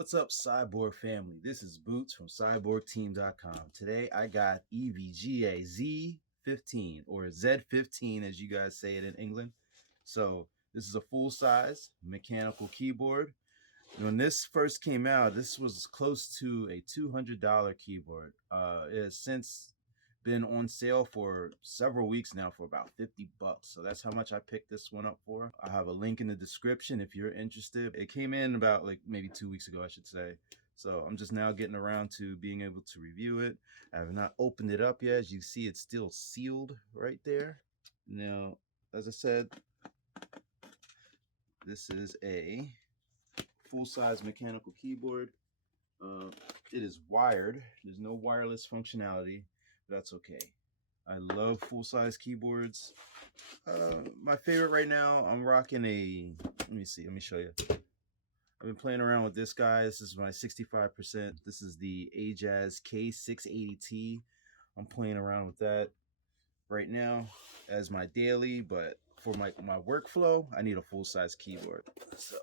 What's up, Cyborg family? This is Boots from CyborgTeam.com. Today I got EVGA Z15 or Z15 as you guys say it in England. So this is a full-size mechanical keyboard. When this first came out, this was close to a $200 keyboard. It has since been on sale for several weeks now for about 50 bucks. So that's how much I picked this one up for. I have a link in the description if you're interested. It came in about like maybe 2 weeks ago, I should say. So I'm just now getting around to being able to review it. I have not opened it up yet. As you see, it's still sealed right there. Now, as I said, this is a full-size mechanical keyboard. It is wired. There's no wireless functionality. That's okay. I love full-size keyboards. My favorite right now, I'm rocking a, let me show you. I've been playing around with this guy. This is my 65%. This is the EVGA K680T. I'm playing around with that right now as my daily, but for my workflow, I need a full-size keyboard. So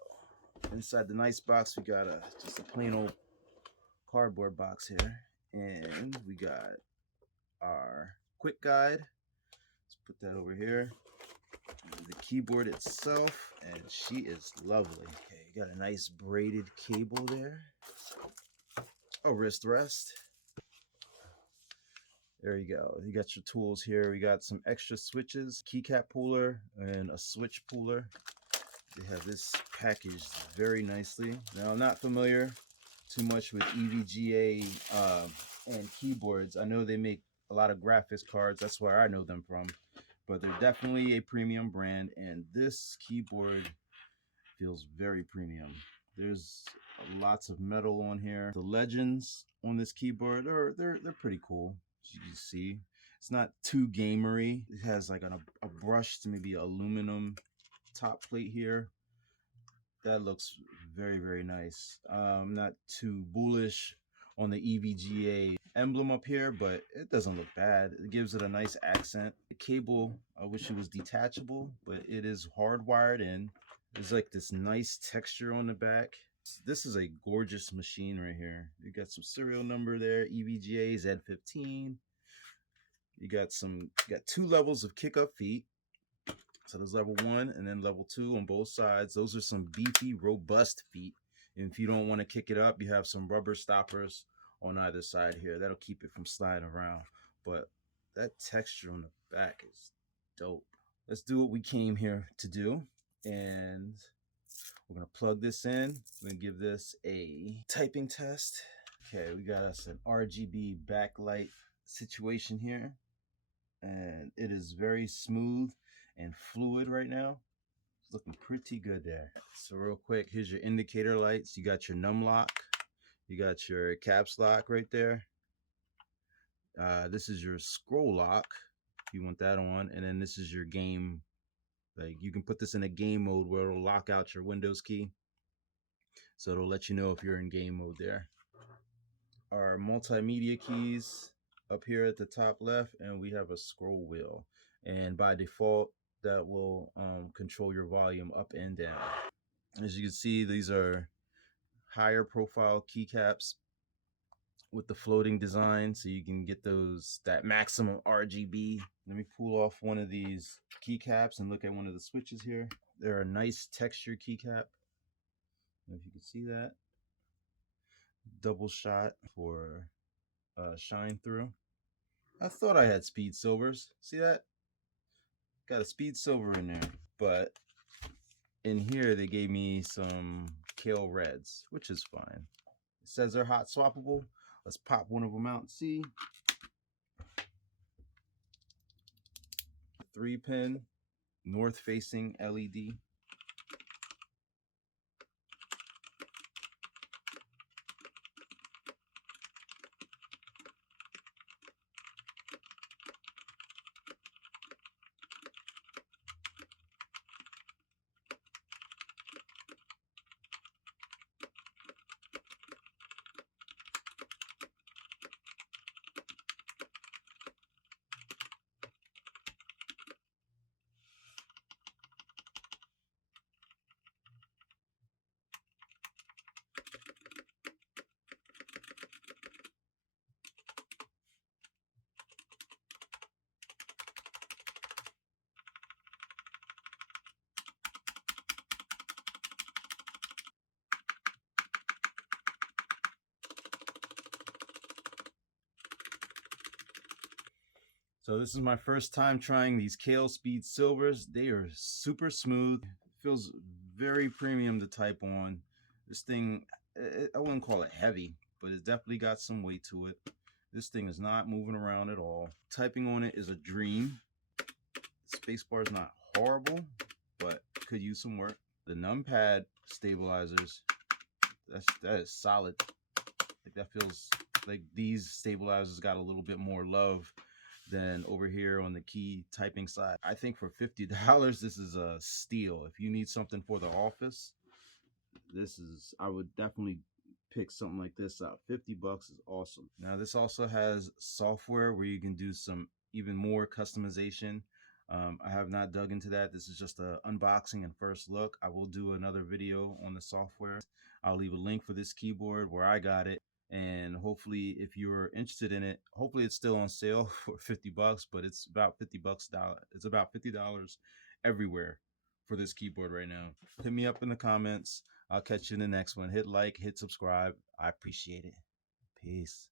inside the nice box, we got just a plain old cardboard box here, and we got our quick guide. Let's put that over here. The keyboard itself, and she is lovely. Okay, you got a nice braided cable there. A wrist rest. There you go. You got your tools here. We got some extra switches, keycap puller, and a switch puller. They have this packaged very nicely. Now, I'm not familiar too much with EVGA and keyboards. I know they make a lot of graphics cards. That's where I know them from. But they're definitely a premium brand, and this keyboard feels very premium. There's lots of metal on here. The legends on this keyboard they're pretty cool. As you can see, it's not too gamery. It has like a brushed maybe aluminum top plate here. That looks very, very nice. I'm not too bullish on the EVGA emblem up here, but it doesn't look bad. It gives it a nice accent. The cable, I wish it was detachable, but it is hardwired in. There's like this nice texture on the back. This is a gorgeous machine right here. You got some serial number there, EVGA Z15. You got two levels of kick-up feet. So there's level 1 and then level 2 on both sides. Those are some beefy, robust feet. And if you don't want to kick it up, you have some rubber stoppers on either side here. That'll keep it from sliding around. But that texture on the back is dope. Let's do what we came here to do. And we're going to plug this in. We're going to give this a typing test. Okay, we got us an RGB backlight situation here. And it is very smooth and fluid right now. It's looking pretty good there. So real quick, here's your indicator lights. You got your num lock. You got your caps lock right there. This is your scroll lock if you want that on. And then this is your game. Like you can put this in a game mode where it'll lock out your Windows key. So it'll let you know if you're in game mode there. Our multimedia keys up here at the top left, and we have a scroll wheel. And by default, that will control your volume up and down. As you can see, these are higher profile keycaps with the floating design, so you can get that maximum RGB. Let me pull off one of these keycaps and look at one of the switches here. They're a nice texture keycap. I don't know if you can see that. Double shot for shine through. I thought I had speed silvers. See that? Got a speed silver in there, but in here they gave me some kale reds, which is fine. It says they're hot swappable. Let's pop one of them out and see. 3-pin north facing LED. So this is my first time trying these Kale Speed Silvers. They are super smooth. Feels very premium to type on. This thing, I wouldn't call it heavy, but it's definitely got some weight to it. This thing is not moving around at all. Typing on it is a dream. Spacebar is not horrible, but could use some work. The numpad stabilizers, that is solid. Like, that feels like these stabilizers got a little bit more love than over here on the key typing side. I think for $50, this is a steal. If you need something for the office, I would definitely pick something like this up. 50 bucks is awesome. Now this also has software where you can do some even more customization. I have not dug into that. This is just an unboxing and first look. I will do another video on the software. I'll leave a link for this keyboard where I got it. And hopefully if you're interested in it, hopefully it's still on sale for 50 bucks, but it's about 50 bucks. It's about $50 everywhere for this keyboard right now. Hit me up in the comments. I'll catch you in the next one. Hit like, hit subscribe. I appreciate it. Peace.